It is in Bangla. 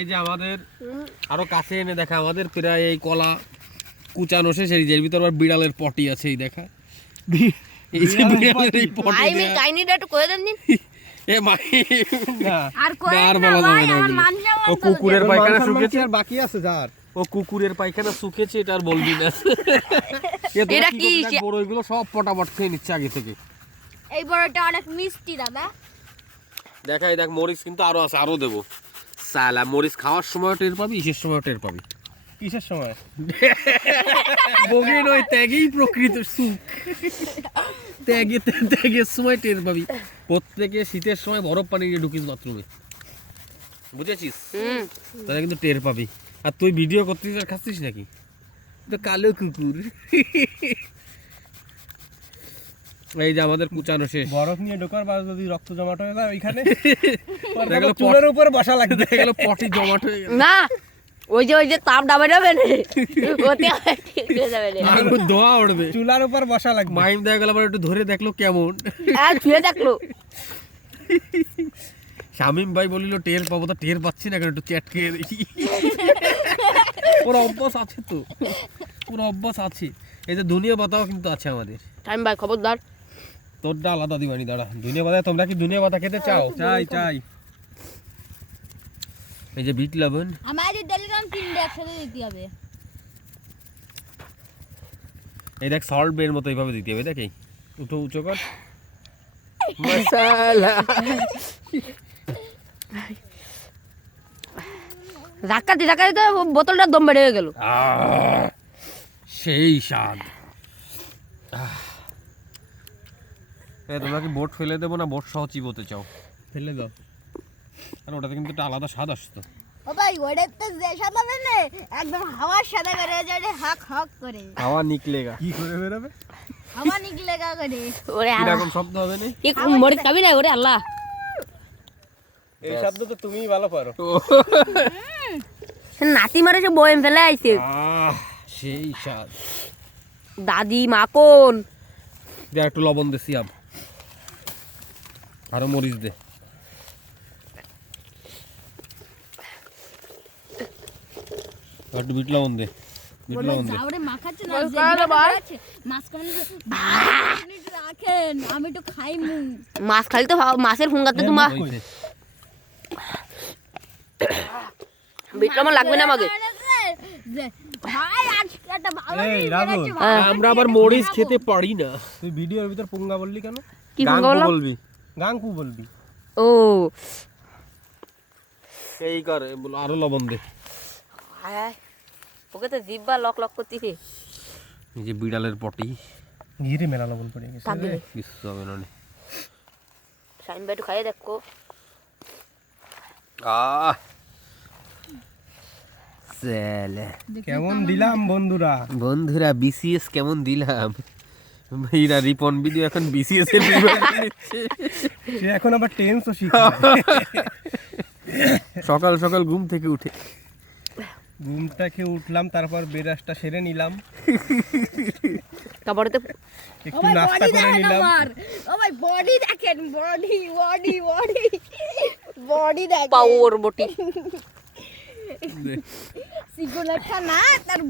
এই যে আমাদের আরো কাছে এনে দেখা আমাদের প্রায় এই কলা কুচানো শেষ, এই যে ভিতর আবার বিড়ালের পটি আছে, এই দেখা এই যে বিড়ালের এই পটি ভাই আমি কাহিনীটা একটু কয়ে দেন দিন। এ মাই না আর কই আর না বলা ভাই যাবে না আমার ওগুলো। মানলেও ও কুকুরের পায়খানা শুকেছে আর বাকি আছে যার ও কুকুরের পায়খানা শুকেছে, এটা আর বলবি না। এটা কি বড় ওইগুলো সব পটাপট খেয়ে নিচ্ছে আগে থেকে। এই বড়টা অনেক মিষ্টি দাদা। দেখাই দেখ মরিচ কিন্তু আরো আছে, আরো দেবো। সালা মরিচ খাওয়ার সময় টের পাবি, ইসের সময় টের পাবি। কিসের সময় বগে নয়, ত্যাগেই প্রকৃত সুখ। ত্যাগের সময় টের পাবি। প্রত্যেকে শীতের সময় বরফ পানি নিয়ে ঢুকিস বাথরুমে, বুঝেছিস? তাহলে কিন্তু টের পাবি। আর তুই ভিডিও করতেছিস আর খাচ্ছিস নাকি? তো কালো কুকুর। এই যে আমাদের কুচানো শেষ। বরফ নিয়ে ঢোকার বা যদি রক্ত জমাট হয়ে যায় ওইখানে দেখলো চুলের উপরে বসা লাগবে, দেখলো পটি জমাট হয়ে গেল। না ওই যে তাপ ডাবে যাবে না ওতে ঠিক হয়ে যাবে না। আগুন ধোয়া উঠবে, চুলার উপর বসা লাগবে। মাইম দেখা গেল আবার একটু ধরে দেখলো কেমন। আর ছুঁয়ে দেখলো শামিম ভাই বলিল টের পাবো, তা টের পাচ্ছি না, একটু চ্যাট খেয়ে দেখি। ওর অভ্যাস আছে তো, ওর অভ্যাস আছে। এই যে ধনিয়া পাতাও কিন্তু আছে আমাদের। টাইম ভাই খবরদার। তোরটা আলাদা দিবানি, দাঁড়া। ধনিয়া পাতা, তোমরা কি ধনিয়া পাতা খেতে চাও? চাই এই যে বিট লবণ, আমাদের টেলিগ্রাম তিনটে একসাথে দিতে হবে। এই দেখ সল্ট বের মতো এইভাবে দিতে হবে, দেখি উঠো উঁচু কর। মশালা ধাক্কাতে বোতলটা দম বেড়ে গেল। সেই স্বাদ। তোমরা কি বোট ফেলে দেবো না বোট সহ চিবোতে চাও? ফেলে দাও। আর ওটাতে কিন্তু একটা আলাদা স্বাদ আসতো। ও ভাই ওটাতে যে সাদা না একদম হাওয়ার সাথে বেরিয়ে যায়, হক হক করে হাওয়া নিকলেগা। কি করে বেরোবে? হাওয়া নিকলেগা করে। ওরে কিরকম শব্দ হবে না? কি মরিচ খাবি না? ওরে আল্লাহ, এই শব্দ তো তুমিই ভালো পারো। নাতি মারে সে বয়েম ফেলে আইছে। সেই স্বাদ। দাদি মাখন দে একটু লবণ দে সিয়াব, আরো মরিচ দে। একটু বিট লবণ দে, বিট লবণ দে। জাউরে মাখাচ্ছে না যে আছে মাছ কোন রাখেন, আমি তো খাইমু। মাছ খালি তো মাছের ফুঙ্গাতে তোমার হইছে। বিক্রম লাগবে না আমাকে। ভাই আজকে একটা ভালো এই রাজু, আমরা আবার মরিচ খেতে পারি না। তুই ভিডিওর ভিতর পুঙ্গা বললি কেন? কি গাঙ্গু ফুঙ্গা বলবি। গাঙ্কু বলবি। ও এই কর, বল আরো লবণ দে। ওকে তো জিব্বা লক লক করতেছে। এই যে বিড়ালের পটি, ঘিরে মেলা লবণ পড়ে গেছে। থাকবে কিছু হবে না। শাইন ভাই একটু খাইয়ে দেখো। কেমন দিলাম বন্ধুরা? বন্ধুরা বিসিএস কেমন দিলাম? এরা রিপন ভিডিও এখন বিসিএস এর প্রিপারেশন নিচ্ছে। সে এখন আবার টেন্সও শিখে। সকাল সকাল ঘুম থেকে উঠে ঘুমটা খেয়ে উঠলাম, তারপর বেরাসটা সেরে নিলাম, তারপরে তো একটু নাস্তা করে নিলাম। ও ভাই বডি দেখেন, বডি বডি বডি বডি দেখেন, পাওয়ার বডি। সিগুলেটটা না তার